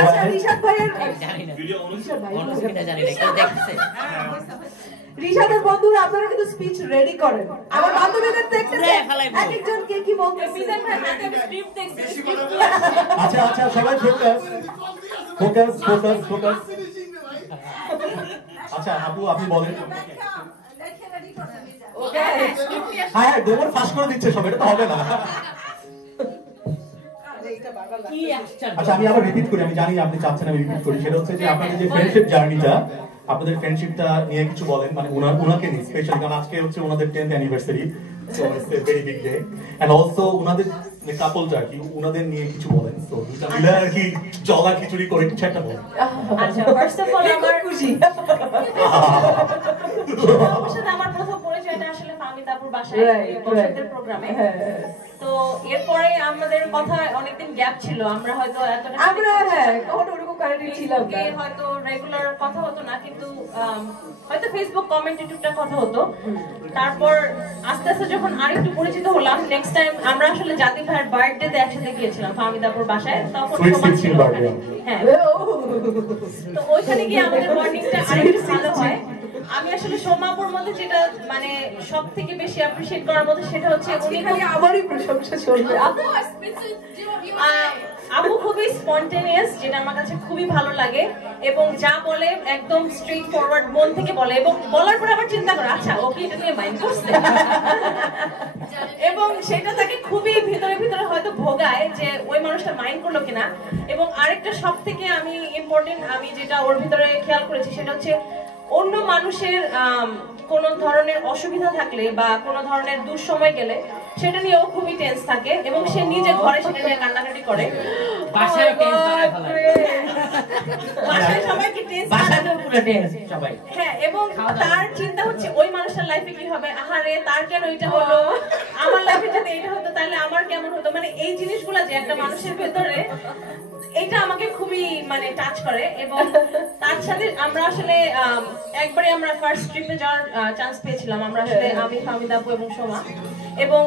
আচ্ছা রিশাদ ভাইয়ের রিশাদের বন্ধুরা আপনারা কিন্তু স্পিচ রেডি করেন। আমার বান্ধবীদের দেখতেছে একজন কে কি বলতেছে। আচ্ছা আচ্ছা সবাই ফোকাস ফোকাস ফোকাস ফোকাস। আচ্ছা আপু আপনি বলেন। হ্যাঁ হ্যাঁ ডোমর ফাঁস করে দিচ্ছে সব, এটা তো হবে না। আচ্ছা আমি আবার রিপিট করি, আমি জানি আপনি চাচ্ছেন আমি রিপিট করি। সেটা হচ্ছে যে আপনাদের যে ফ্রেন্ডশিপ জার্নিটা, আপনাদের ফ্রেন্ডশিপটা নিয়ে কিছু বলেন, মানে ওনাকে নিয়ে স্পেশালি, কারণ আজকে হচ্ছে ওনাদের 10th anniversary, so it's a very big day. And also ওনাদের কাপলটা আর কি, ওনাদের নিয়ে কিছু বলেন। সো দুটো মিলে আর কি জলা খিচুড়ি করে কিছু একটা বলেন। আচ্ছা ফার্স্ট অফ অল আমার খুশি আমার প্রথম পরিচয়টা আসলে ফাহমিদা আপুর বাসায় বসন্তের প্রোগ্রামে। তো এরপরে আমাদের কথা অনেকদিন গ্যাপ ছিল, আমরা হয়তো এতটা আমরা কখনো ওরকম কানেক্টেড ছিলাম না, হয়তো রেগুলার কথা হতো না, কিন্তু হয়তো ফেসবুক কমেন্টে টুকটাক কথা হতো। তারপর আস্তে আস্তে যখন আরেকটু পরিচিত হলাম, নেক্সট টাইম আমরা আসলে জাতি ভাইয়ের বার্থডেতে একসাথে গিয়েছিলাম ফাহমিদাপুর বাসায়, তখন হ্যাঁ, তো ওইখানে গিয়ে আমাদের বন্ডিংটা আরেকটু ভালো হয়। আমি আসলে সোমাপুর মধ্যে যেটা মানে সব থেকে বেশি অ্যাপ্রিশিয়েট করার মধ্যে সেটা হচ্ছে উনি খালি আমারই প্রশংসা চলবে। আপু খুবই স্পন্টেনিয়াস, যেটা আমার কাছে খুবই ভালো লাগে, এবং যা বলে একদম স্ট্রেট ফরওয়ার্ড মন থেকে বলে, এবং বলার পর আবার চিন্তা করে আচ্ছা ও কি এটা নিয়ে মাইন্ড করছে, এবং সেটা তাকে খুবই ভিতরে ভিতরে হয়তো ভোগায় যে ওই মানুষটা মাইন্ড করলো কিনা। এবং আরেকটা সব থেকে আমি ইম্পর্টেন্ট আমি যেটা ওর ভিতরে খেয়াল করেছি সেটা হচ্ছে অন্য মানুষের কোন ধরনের অসুবিধা থাকলে বা কোন ধরনের দুঃসময় গেলে সেটা নিয়েও খুবই টেন্স থাকে, এবং সে নিজে ঘরে সেটা নিয়ে কান্নাকাটি করে। বাসায় সবাইকে টেন্স সবাই, হ্যাঁ, এবং তার চিন্তা হচ্ছে ওই মানুষটার লাইফে কি হবে, আহারে তার কেন এটা হলো, আমার লাইফে যদি এটা হতো তাহলে আমার কেমন হতো, মানে এই জিনিসগুলো যে একটা মানুষের ভেতরে, এটা আমাকে খুবই মানে টাচ করে। এবং তার সাথে আমরা আসলে একবারে আমরা ফার্স্ট ট্রিপে যাওয়ার চান্স পেয়েছিলাম, আমরা আসলে আমি ফাহমিদা আপু এবং সোমা, এবং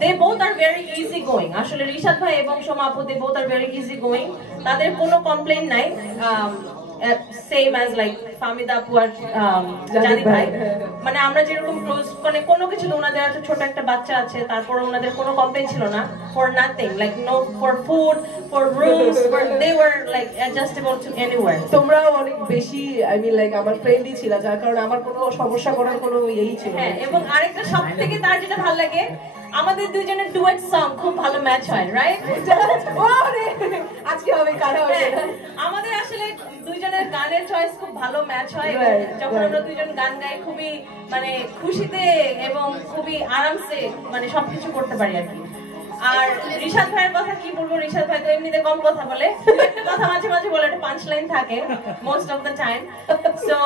they both are very easy going. আসলে রিশাদ ভাই এবং সোমা আপু they both are very easy going, তাদের কোনো কমপ্লেইন নাই, সেম অ্যাজ লাইক ফাহমিদা আপু আর জানি ভাই। মানে আমরা যেরকম ক্লোজ, মানে কোনো কিছু ওনাদের একটা ছোট একটা বাচ্চা আছে, তারপর ওনাদের কোনো কমপ্লেইন ছিল না for nothing, like no for food, for rooms, they were like adjustable to anywhere. তোমরাও অনেক বেশি আই মিন লাইক আমার ফ্রেন্ডই ছিল, যার কারণে আমার কোনো সমস্যা করার কোনো ইয়েই ছিল। হ্যাঁ, এবং আরেকটা সব থেকে তার যেটা ভালো লাগে, আমাদের দুইজনের ডুয়েট সং খুব ভালো ম্যাচ হয়, রাইট? আজকে হবে কারা হবে, আমাদের আসলে দুইজনের গানের চয়েস খুব ভালো ম্যাচ হয়। যখন আমরা দুইজন গান গাই খুবই মানে খুশিতে এবং খুবই আরামসে মানে সবকিছু করতে পারি আর কি। আর রিশাদ ভাইয়ের কথা কি বলবো, রিশাদ ভাই তো এমনিতে কম কথা বলে, একটা কথা মাঝে মাঝে বলে, একটা পাঞ্চ লাইন থাকে most of the time. So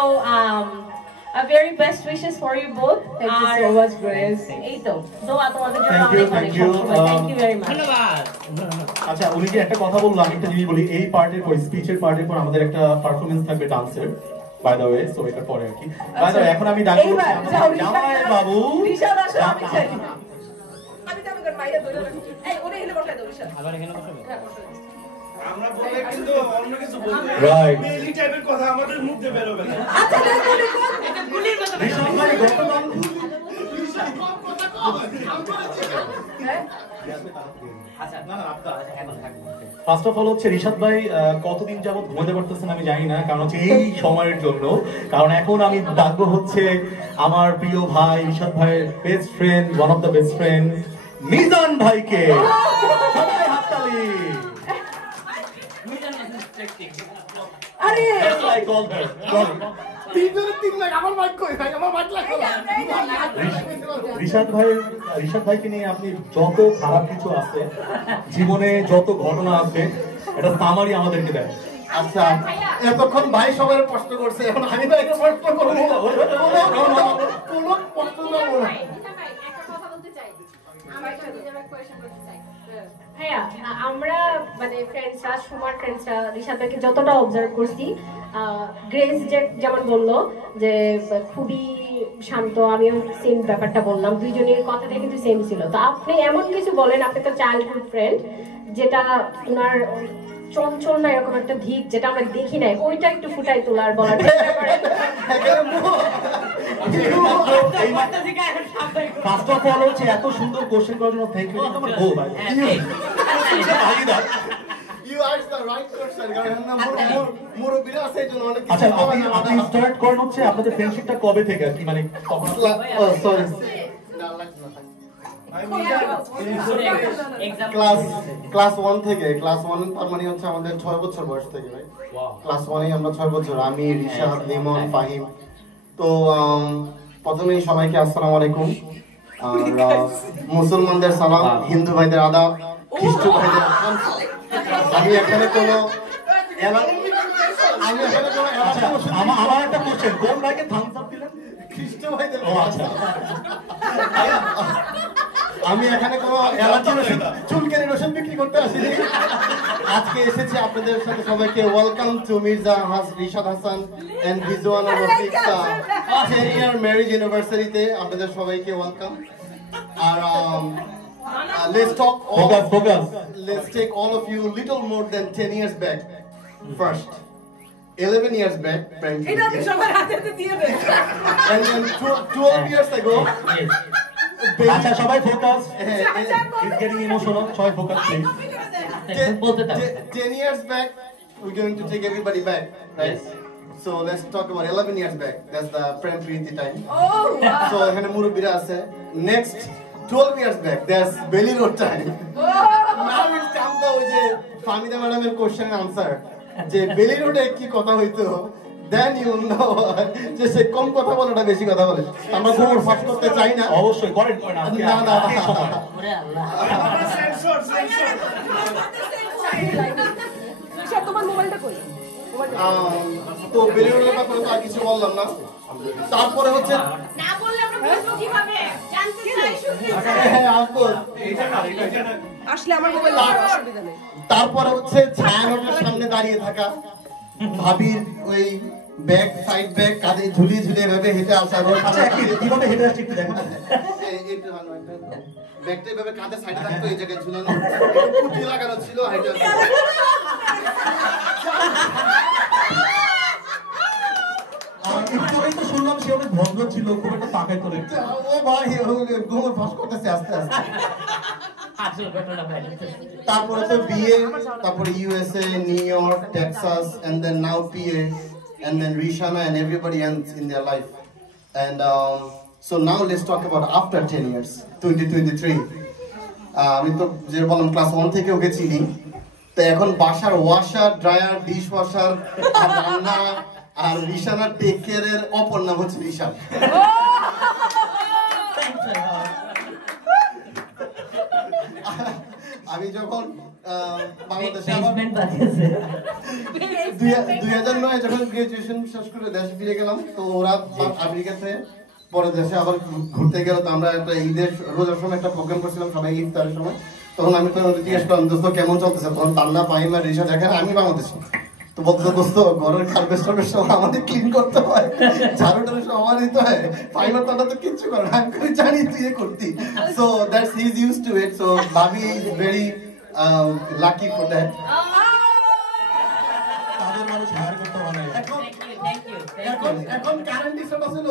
a very best wishes for you both. Thank you so much, Grace. এই তো দোয়া তোমাদের জন্য অনেক অনেক সবসময়। Thank you very much. ধন্যবাদ। আচ্ছা উনি কি একটা কথা বললো, আমি একটা জিনিস বলি, এই পার্টের পর স্পিচের পার্টের পর আমাদের একটা পারফরম্যান্স থাকবে ডান্সের, বাই দ্য ওয়ে, সো এটার পরে আর কি। বাই দ্য ওয়ে এখন আমি ডাক করছি জামাই বাবু, রিশাদ আসো, আমি চাই আমি তো আমার মাইয়া ধরে রাখি, এই ওরে এলে বসাই দাও রিশাদ, আবার এখানে বসবে। আমরা বলে কিন্তু অন্য কিছু বলবো, রাইট, মেলি টাইপের কথা আমাদের মুখ দিয়ে বের হবে না। আচ্ছা দেখো দেখো এটা গুলির মতো রিশাদ ভাই গতকাল রিশাদ কম কথা কম আচ্ছা না না আপনি এখন থাকবেন। ফার্স্ট অফ অল হচ্ছে রিশাদ ভাই কতদিন যাবত ঘুমাতে পারতেছেন আমি জানি না, কারণ হচ্ছে এই সময়ের জন্য। কারণ এখন আমি ডাকবো হচ্ছে আমার প্রিয় ভাই রিশাদ ভাইয়ের best friend, one of the best friend Mizan ভাইকে। সবাই হাততালি। আরে লাইক অল দ্যাট রিশাদ ভাইকে নিয়ে আপনি যত খারাপ কিছু আছে জীবনে, যত ঘটনা আছে, এটা সামারি আমাদেরকে দেয়। আচ্ছা এতক্ষণ ভাই সবার প্রশ্ন করছে, এখন আমি তো একটা প্রশ্ন করবো, কোনো প্রশ্ন করবো না। হ্যাঁ, আমরা মানে ফ্রেন্ডসরা, সুমার ফ্রেন্ডসরা রিশাদ ভাইকে যতটা অবজার্ভ করছি, গ্রেস যেমন বললো যে খুবই শান্ত, আমিও সেম ব্যাপারটা বললাম, দুইজনের কথাটা কিন্তু সেম ছিল। তো আপনি এমন কিছু বলেন, আপনি তো চাইল্ডহুড ফ্রেন্ড, যেটা ওনার চঞ্চল না এরকম একটা দিক যেটা আমরা দেখি নাই, ওইটা একটু ফুটাই তোলার বলার চেষ্টা করেন। ফার্স্ট অফ অল হচ্ছে এত সুন্দর কোশ্চেন করার জন্য থ্যাংক ইউ তোমার গো ভাই You asked the right question. কারণ মুরব্বিরা আছে এজন্য অনেক কিছু আচ্ছা আপনি স্টার্ট করেন হচ্ছে আপনাদের ফ্রেন্ডশিপটা কবে থেকে আর কি মানে কখন সরি ক্লাস 1 থেকে ক্লাস 1 তার মানে হচ্ছে আমাদের 6 বছর বয়স থেকে ভাই ক্লাস 1 এ আমরা 6 বছর আমি রিশাদ লিমন ফাহিম তো প্রথমেই সবাইকে আসসালামু আলাইকুম আর মুসলমানদের সালাম হিন্দু ভাইদের আদাব খ্রিস্ট ভাইদের আমি এখানে কোনো আমার একটা কোশ্চেন কোন ভাইকে থামস আপ দিলেন খ্রিস্ট ভাইদের ও আচ্ছা আমি এখানে কোনো চুলকানি রসুন বিক্রি করতে আসিনি আজকে এসেছি আপনাদের সাথে সবাইকে welcome to Mirza Rishad Hasan and Rizwana Rafiq 10 year marriage অ্যানিভার্সারিতে আপনাদের সবাইকে ওয়েলকাম আর let's talk let's take all of you little more than 10 years back first 11 years back এটা আপনি সবার হাতে দিয়ে দেন and then 12 years ago আচ্ছা সবাই ফোকাস ইটস গেটিং ইমোশনাল সবাই focus please 10 years back we're going to take everybody back right so let's talk about 11 years back that's the prem priti time oh wow so এখানে মুরব্বিরা আছে next 12 years back there's belly road time now it's time to ওই যে ফামিদা ম্যাডামের question answer যে বেলি রোডে কি কথা হইতো দেন ইউ নো যে সে কম কথা বলে না বেশি কথা বলে আমরা গোবর ফাঁস করতে চাই না অবশ্যই করেন আজকে না না ওরে আল্লাহ সব তোমার মোবাইলটা কই তো বেলি রোডের ব্যাপারে তো আর কিছু বললাম না তারপরে হচ্ছে না বললে আমরা বুঝবো কিভাবে জানতে চাই শুনতে চাই হ্যাঁ আপু আসলে আমার মোবাইল অসুবিধা নেই তারপরে হচ্ছে ছায়ানটের সামনে দাঁড়িয়ে থাকা ভাবির ওই ব্যাগ সাইড ব্যাগ কাঁধে ঝুলিয়ে ঝুলিয়ে ভাবে হেঁটে আসা আচ্ছা কিভাবে হেডে আসছে একটু দেখেন ব্যাগটা এভাবে কাঁধে সাইডে রাখতো এই জায়গায় ঝুলানো পুঁটি লাগানো ছিল হেঁটে একটু তো শুনলাম সে অনেক ভদ্র ছিল খুব একটা তাকাই করে ও ভাই গোবর ফাঁস করতেছে আস্তে আস্তে তারপরে তো বিয়ে তারপরে USA new York Texas and then now PA and then Rishana and everybody else in their life and so now let's talk about after 10 years 2023 আমি তো যে বললাম ক্লাস 1 থেকে ওকে চিনি তো এখন বাসার ওয়াশার ড্রায়ার ডিশ ওয়াশার আর রান্না আর রিশানার টেক কেয়ারের অপর নাম হচ্ছে রিশান আমি যখন বাংলাদেশে 2009 যখন গ্রাজুয়েশন শেষ করে দেশে ফিরে গেলাম তো ওরা আমেরিকাতে পরে দেশে আবার ঘুরতে গেল তো আমরা একটা ঈদের রোজার সময় একটা প্রোগ্রাম করছিলাম সবাই ইফতারের সময় তখন আমি তো জিজ্ঞেস করলাম দোস্ত কেমন চলতেছে তখন তান্না পাইমা রিশা দেখেন আমি বাংলাদেশে তো বলতে দোস্ত ঘরের খারবেস্টারের সব আমাদের ক্লিন করতে হয় ঝাড়ুটার সব আমার দিতে হয় ফাইনাল তারা তো কিচ্ছু করে না আমি জানি তুই করতি so that's he is used to it so ভাবি is very lucky for that তাদের মানুষ হায়ার করতে মানে এখন কারেন্ট ডিসটা ছিল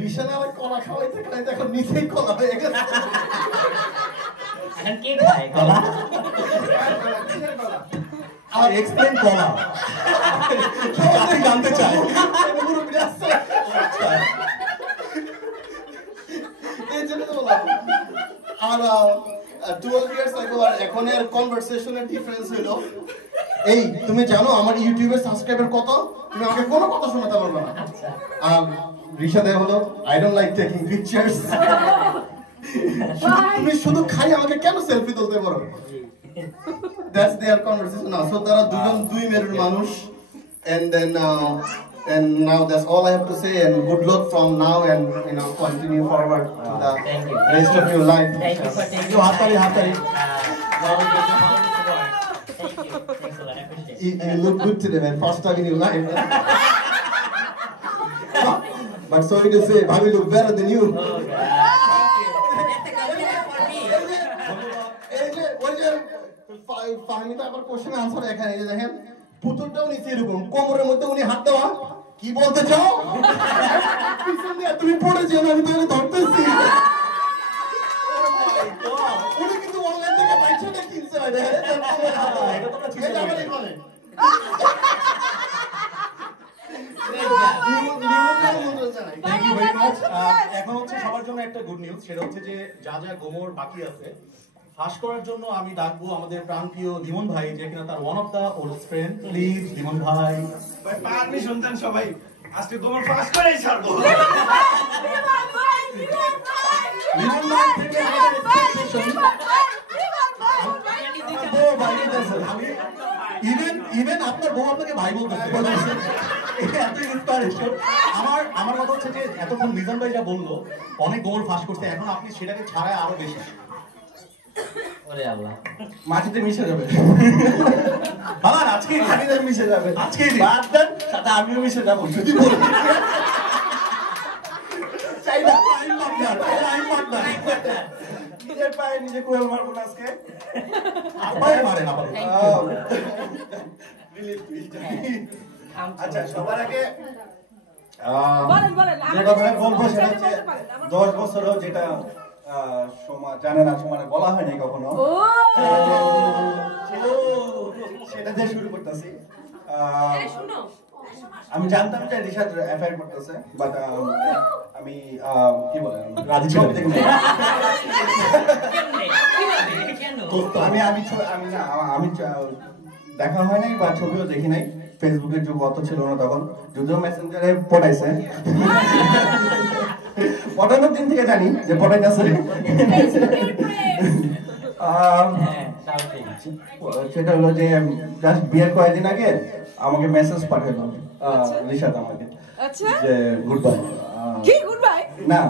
রিশানার কলা খাওয়াইতে খাইতে এখন নিচেই কলা হয়ে গেছে এখন কে খায় কলা আর এক্সপ্লেইন করা আমি জানতে চাই মুরব্বি আসছে এই জন্য তো বললাম আর 12 ইয়ার্স আগে আর এখন এর কনভারসেশনের ডিফারেন্স হলো এই তুমি জানো আমার ইউটিউবের সাবস্ক্রাইবার কত তুমি আমাকে কোনো কথা শোনাতে পারবে না আর রিশাদে হলো I don't like taking pictures তুমি শুধু খাই আমাকে কেন সেলফি তুলতে পারো That's their conversation now. So there are দুই মেরুর মানুষ and then and now that's all I have to say and good luck from now and continue forward to the rest of your life. Thank you for taking হাততালি You look good today man, first time in your life. But sorry to say, Bhabi look better than you. আমি তো আবার question answer এখানে এই যে দেখেন পুতুলটাও নিচে এরকম কোমরের মধ্যে উনি হাত দেওয়া কি বলতে চাও পিছন দিয়ে তুমি পড়ে যেও আমি তোমাকে ধরতেছি উনি কিন্তু অনলাইন থেকে বাইকটা কিনছে হয় দেখেন এটা তোমরা চিন্তা এটা করো। আমারই বলে Thank you very much. এখন হচ্ছে সবার জন্য একটা গুড নিউজ, সেটা হচ্ছে যে যা যা গোমর বাকি আছে ফাঁস করার জন্য আমি ডাকবো আমাদের প্রাণপ্রিয় লিমন ভাই, যে কিনা তার one of the old friend. Please Limon ভাই। পারমিশন দেন সবাই, আজকে তোমার পাস করেই ছাড়বো। লিমন ভাই থেকে আমাদের expectation। ইভেন আপনার বউ আপনাকে ভাই বলতেছে, এত ইন্সপিরেশন। আমার কথা হচ্ছে যে এতক্ষণ মিজান ভাই যা বললো অনেক গোমর ফাঁস করতে, এখন আপনি সেটাকে ছাড়ায় আরো বেশি। ওরে আল্লাহ, মাটিতে মিশে যাবে বাবা আজকে মাটিতে মিশে যাবে আজকে বাদ দেন সাথে আমিও মিশে যাবো যদি বলি চাই না নিজের পায়ে নিজে কোয়েল মারবো না আজকে আপনারে মারেন আপাতত। আচ্ছা সবার আগে বলেন বলেন যে কথাটা বলবো সেটা হচ্ছে 10 বছরও যেটা সোমা জানে না, সোমারে বলা হয়নি কখনো, সেটা দিয়ে শুরু করতেছি। আমি জানতাম যে রিশাদ অ্যাফেয়ার করতেছে, বাট আমি কি বলেন রাজি ছিলেন? আমি দেখা হয় নাই বা ছবিও দেখি নাই, ফেসবুকের যুগ অত ছিল না তখন, যদিও মেসেঞ্জারে পটাইছে পটানোর দিন থেকে জানি যে পটাইতেছে। সেটা হলো যে জাস্ট বিয়ের কয়েকদিন আগে আমাকে মেসেজ পাঠালো রিশাদ আমাকে যে গুড বাই। কি গুড বাই? না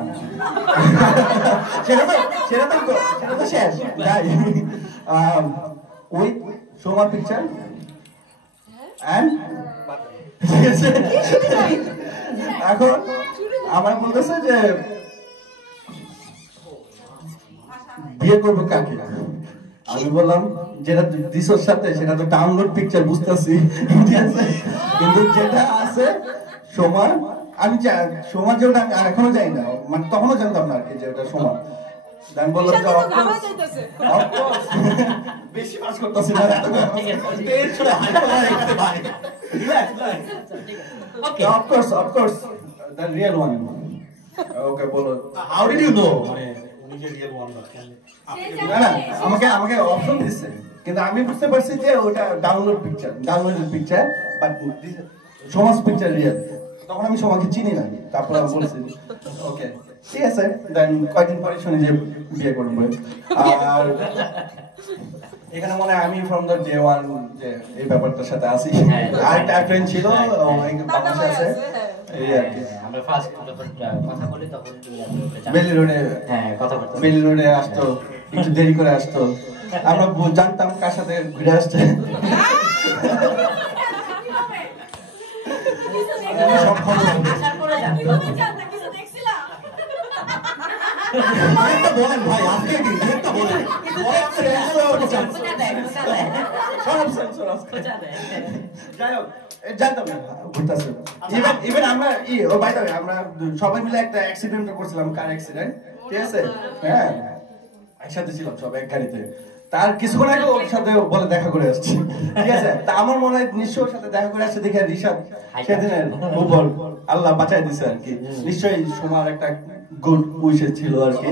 সেটা তো শেষ যাই উইথ সোমা পিকচার এন্ড এখন আমার বলতেছে যে বিয়ে করবো কাকে। আমি বললাম যেটা দিশোর সাথে সেটা তো ডাউনলোড পিকচার বুঝতেছি, ঠিক আছে, কিন্তু যেটা আছে সোমা, আমি সোমার যে ওটা আমি এখনো জানি না, মানে তখনও জানতাম না আর কি যে ওটা সোমা। আমি বললাম যে বেশি পাস করতেছি না, অফকোর্স দ্য রিয়েল ওয়ান। ওকে বলো হাউ ডিড ইউ নো মানে উনি যে রিয়েল ওয়ান না? না না আমাকে অপশন দিচ্ছে, কিন্তু আমি বুঝতে পারছি যে ওটা ডাউনলোডেড পিকচার বাট সমাজ পিকচার রিয়েল। তখন আমি সমাজকে চিনি না, তারপর আমি বলছি ওকে ঠিক আছে, দেন কয়েকদিন পরে শুনি যে বিয়ে করবো। আর এখানে মনে হয় আমি ফ্রম দ্য ডে ওয়ান যে এই ব্যাপারটার সাথে আসি। আর একটা ফ্রেন্ড ছিল বাংলাদেশে আছে, এই আর কি। আমরা ফার্স্ট যখন কথা বলি তখন বেলি রোডে, হ্যাঁ কথা বলতে বেলি রোডে আসতো, একটু দেরি করে আসতো, আমরা জানতাম কার সাথে ঘুরে আসছে। আসার পরে জানতো। বলেন ভাই, আজকে কি একটা বলেন। যাই হোক জানতাম না ঘুরতেছে। ইভেন আমরা আমরা সবাই মিলে একটা অ্যাক্সিডেন্ট করছিলাম, কার অ্যাক্সিডেন্ট, ঠিক আছে, হ্যাঁ একসাথে ছিলাম সব এক গাড়িতে। তার কিছুক্ষণ আগে ওর সাথে বলে দেখা করে আসছি, ঠিক আছে। তা আমার মনে হয় নিশ্চয় ওর সাথে দেখা করে আসছে দেখে রিশাদ সেদিনের উপর আল্লাহ বাঁচাই দিছে আর কি। নিশ্চয়ই সোমার একটা গুড উইশেস ছিল আর কি।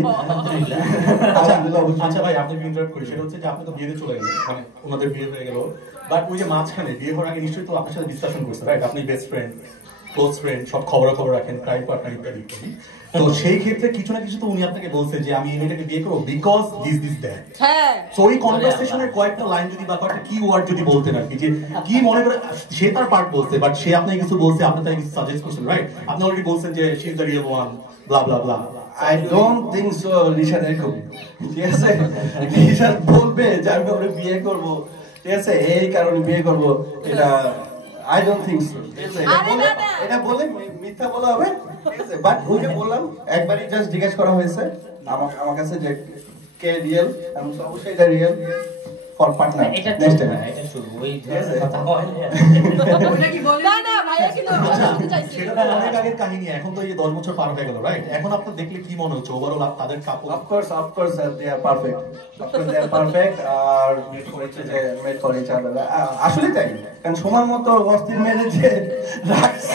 আচ্ছা ভাই আপনাকে ইন্টারাপ্ট করি, সেটা হচ্ছে যে আপনি তো বিয়েতে চলে গেলেন, মানে ওনাদের বিয়ে হয়ে গেল, বাট ওই যে মাঝখানে বিয়ে হওয়ার আগে নিশ্চয়ই তো আপনার সাথে ডিসকাশন করছে, রাইট? আপনি বেস্ট ফ্রেন্ড, ক্লোজ ফ্রেন্ড, সব খবর রাখেন, ক্রাইম পার্টনার ইত্যাদি ইত্যাদি। তো সেই ক্ষেত্রে কিছু না কিছু তো উনি আপনাকে বলছে যে আমি এই মেয়েটাকে বিয়ে করবো বিকজ দিস দ্যাট। হ্যাঁ, তো ওই কনভারসেশনের কয়েকটা লাইন যদি বা কয়েকটা কি ওয়ার্ড যদি বলতেন আর কি, যে কি মনে করে সে তার পার্ট বলছে, বাট সে আপনাকে কিছু বলছে, আপনি তাকে কিছু সাজেস্ট করছেন, রাইট? আপনি অলরেডি বলছেন যে she is the real one, blah blah blah. I don't think so Rishad এরকম, ঠিক আছে। রিশাদ বলবে যে আমি ওরে বিয়ে করব, ঠিক আছে, এই কারণে বিয়ে করব, এটা I don't think so, ঠিক আছে। এটা বলে মিথ্যা বলা হবে, ঠিক আছে। বাট ওই যে বললাম একবারই জাস্ট জিজ্ঞেস করা হয়েছে আমার কাছে যে কে রিয়েল, আমি অবশ্যই এটা রিয়েল, ফর পার্টনার এটা নেক্সট টাইম এটা শুরু ওই কথা হয় না না ভাইয়া কিন্তু বলতে চাইছে সেটা তো অনেক আগের কাহিনী, এখন তো এই 10 বছর পার হয়ে গেল, রাইট? এখন আপনার দেখলে কি মনে হচ্ছে ওভারঅল তাদের couple? Of course they are perfect, of course they are perfect. আর মেট করেছে যে মেট করে ইচ আদার, আসলে তাই। কারণ সময় মতো অস্থির মেরে যে রাখস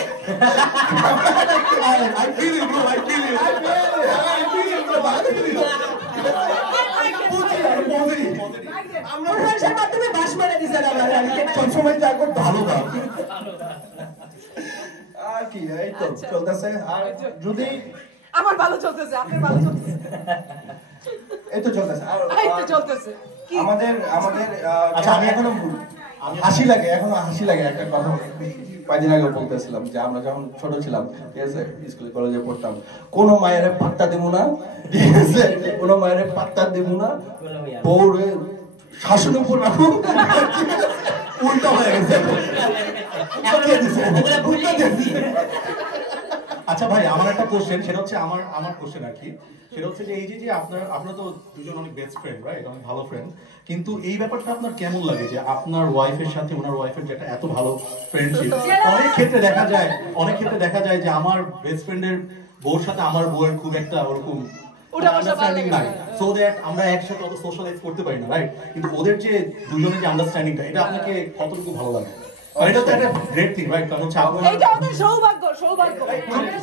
I feel you bro, I feel you. ভাষার মাধ্যমে বাস মেরে দিছেন আবার সবসময় যা করতে ভালো না আর কি, এই তো চলতেছে। আর যদি আমার ভালো চলতেছে, আপনার ভালো চলতেছে, এই তো চলতেছে। আর এই তো চলতেছে কি আমাদের আচ্ছা, আমি এখনো হাসি লাগে, এখনো হাসি লাগে। একটা কথা কয়েকদিন আগে বলতেছিলাম যে আমরা যখন ছোট ছিলাম, ঠিক আছে, স্কুলে কলেজে পড়তাম, কোনো মায়ের পাত্তা দিব না, ঠিক আছে, কোনো মায়ের পাত্তা দিব না, বউরে শাসনের উপর রাখো, উল্টা হয়ে গেছে। আচ্ছা ভাই, আমার একটা কোশ্চেন, সেটা হচ্ছে আমার কোশ্চেন আর কি, সেটা হচ্ছে যে এই যে আপনারা তো দুজন অনেক বেস্ট ফ্রেন্ড, রাইট? অনেক ভালো ফ্রেন্ড, কিন্তু এই ব্যাপারটা আপনার কেমন লাগে যে আপনার ওয়াইফের সাথে ওনার ওয়াইফের যেটা এত ভালো ফ্রেন্ডশিপ, অনেক ক্ষেত্রে দেখা যায় যে আমার বেস্ট ফ্রেন্ডের বউর সাথে আমার বউয়ের খুব একটা ওরকম আন্ডারস্ট্যান্ডিং নাই, সো দ্যাট আমরা একসাথে অত সোশ্যালাইজ করতে পারি না, রাইট? কিন্তু ওদের যে দুজনের যে আন্ডারস্ট্যান্ডিংটা, এটা আপনাকে কতটুকু ভালো লাগে? আর এটা তো একটা গ্রেট থিং, রাইট? কারণ হচ্ছে এইটা আমাদের সৌভাগ্য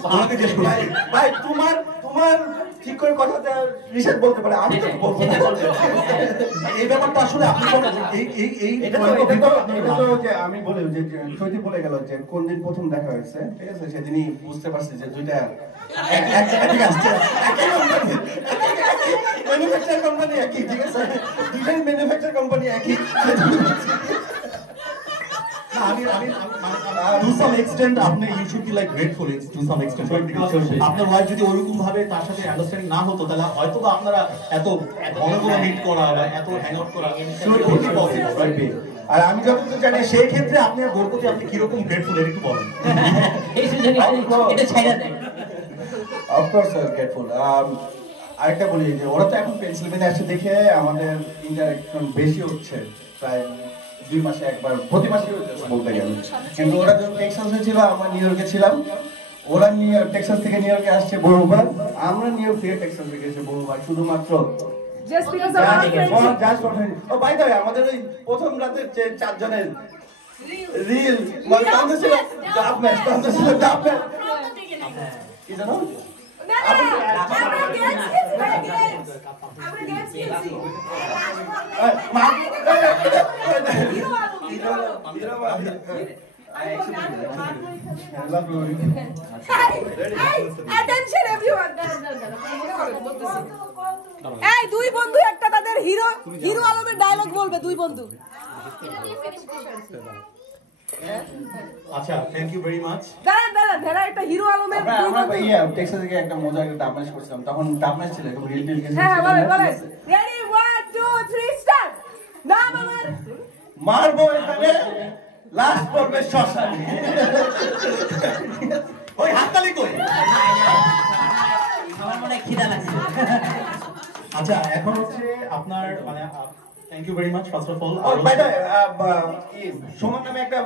আপনাকে জিজ্ঞেস করছি ভাই, তোমার ঠিক করে কথাটা রিসেট বলতে পারে, আমি তো বলবো না। এই ব্যাপারটা আসলে আপনি এটা তো যে আমি বলি যে চৈতি বলে গেল যে কোন দিন প্রথম দেখা হয়েছে, ঠিক আছে, সেদিনই বুঝতে পারছি যে দুইটা ম্যানুফ্যাকচার কোম্পানি একই, ঠিক আছে, দুইটাই ম্যানুফ্যাকচার কোম্পানি একই। to some extent আপনি you should be like grateful to some extent, right? Because আপনার ওয়াইফ যদি ওরকম ভাবে তার সাথে আন্ডারস্ট্যান্ডিং না হতো, তাহলে হয়তো বা আপনারা এত ঘন ঘন মিট করা বা এত হ্যাং আউট করা পসিবল, রাইট? আর আমি যতটুকু জানি সেই ক্ষেত্রে আপনি আর বোর প্রতি আপনি কিরকম গ্রেটফুল এটা একটু বলেন। এটা ছাইড়া দেয়। Of course grateful. আরেকটা বলি যে ওরা তো এখন পেনসিলভেনিয়া আসছে দেখে আমাদের ইন্টারেকশন বেশি হচ্ছে, প্রায় 2 মাসে একবার, প্রতি মাসে বলতে গেলে। কিন্তু ওরা যখন টেক্সাসে ছিল, আমরা নিউ ইয়র্কে ছিলাম, ওরা টেক্সাস থেকে নিউ ইয়র্কে আসছে বহুবার, আমরা নিউ ইয়র্ক থেকে টেক্সাসে গেছি বহুবার, শুধুমাত্র just because of our friendship. ও বাই দ্য ওয়ে, আমাদের ওই প্রথম রাতের যে 4 জনের রিল মানে ছিল ডাব ম্যাচ, কি জানো? আমরা গেমস খেলছি Attention everyone. এই দুই বন্ধু একটা তাদের হিরো আলমের ডায়লগ বলবে, দুই বন্ধু। আচ্ছা, থ্যাংক ইউ ভেরি মাচ। দাঁড়ান একটা হিরো আলমের দুই আমরা বন্ধু। টেক্সাস থেকে একটা মজার ডাব ম্যাচ করছিলাম, তখন ডাব ম্যাচ ছিল, এরকম রিল টিল হ্যাঁ বলেন রেডি 1 2 3 স্টার্ট। না বলেন মারবো এখানে লাস্ট পর্বে শ্মশানে। ওই হাততালি কই? আমার মনে হয় খিদা লাগছে। আচ্ছা, এখন হচ্ছে আপনার মানে thank you very much first of all. Suman নামে একটা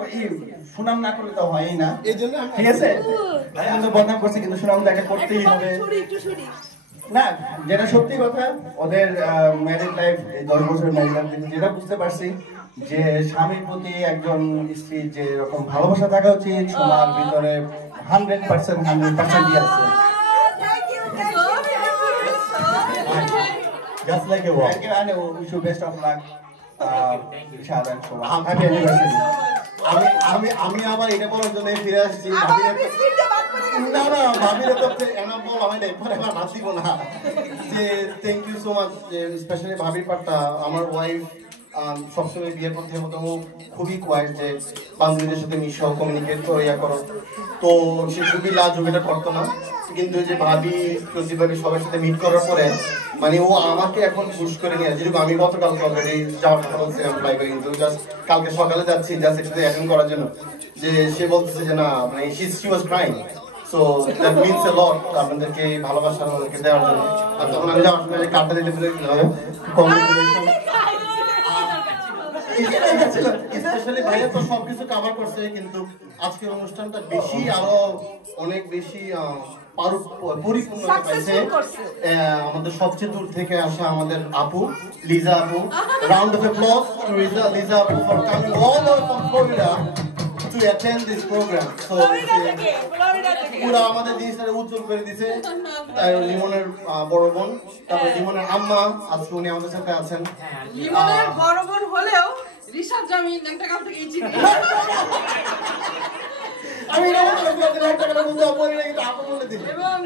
সুনাম না করলে তো হয়ই না, এই জন্য ঠিক আছে, আমি তো বদনাম করছি, কিন্তু সুনাম দেখা করতেই হবে। না, যেটা সত্যি কথা, ওদের ম্যারিড লাইফ, এই 10 বছরের ম্যারিড লাইফ যেটা বুঝতে পারছি, যে স্বামীর প্রতি একজন স্ত্রীর যে এরকম ভালোবাসা থাকা উচিত, সোনার ভিতরে 100% আছে। Just like a walk. Thank you and wish you best of luck. Rishad and Shoma. Happy anniversary. আমি আবার এটা বলার জন্য ফিরে আসছি। না ভাবির তো এনা বল আমি না পরে আমার মাছ দিব না যে thank you so much, specially ভাবির পার্টটা। আমার ওয়াইফ সবসময় বিয়ের পর থেকে ও খুবই কোয়াইট, যে বান্ধবীদের সাথে মিশো, কমিউনিকেট করো, ইয়া করো, তো সে খুবই লাজুক এটা করতো না। কিন্তু যে ভাবি প্রতিভাবী সবার সাথে মিট করার পরে মানে ও আমাকে এখন পুশ করে নিয়ে, যেরকম আমি গতকালকে অলরেডি যাওয়ার কথা বলছিলাম ফ্লাইটে, কিন্তু জাস্ট কালকে সকালে যাচ্ছি জাস্ট একটু অ্যাটেন্ড করার জন্য, যে সে বলতেছে যে না মানে she was crying, so that means a lot আপনাদেরকে ভালোবাসা আমাদেরকে দেওয়ার জন্য। আর তখন আমি যাওয়ার সময় কার্ডটা দিতে পেরে কংগ্রেচুলেশন। স্পেশালি ভাইয়া তো সবকিছু কভার করছে, কিন্তু আজকের অনুষ্ঠানটা বেশি আরো অনেক বেশি পরিপূর্ণ পাইছে। আমাদের সবচেয়ে দূর থেকে আসা আমাদের আপু লিজা আপু, round of applause to Liza আপু for coming all over from Florida to attend this program. So পুরো আমাদের জিনিসটা উজ্জ্বল করে দিয়েছে। তাই লিমনের বড় বোন, তারপর লিমনের আম্মা আজকে উনি আমাদের সাথে আছেন। লিমনের বড় বোন হলেও ঋষভ জামি একটা কাল থেকে চিনি। আমি একটা কথা বলতে আপনি কিন্তু আপু বলে দিলেন। এবং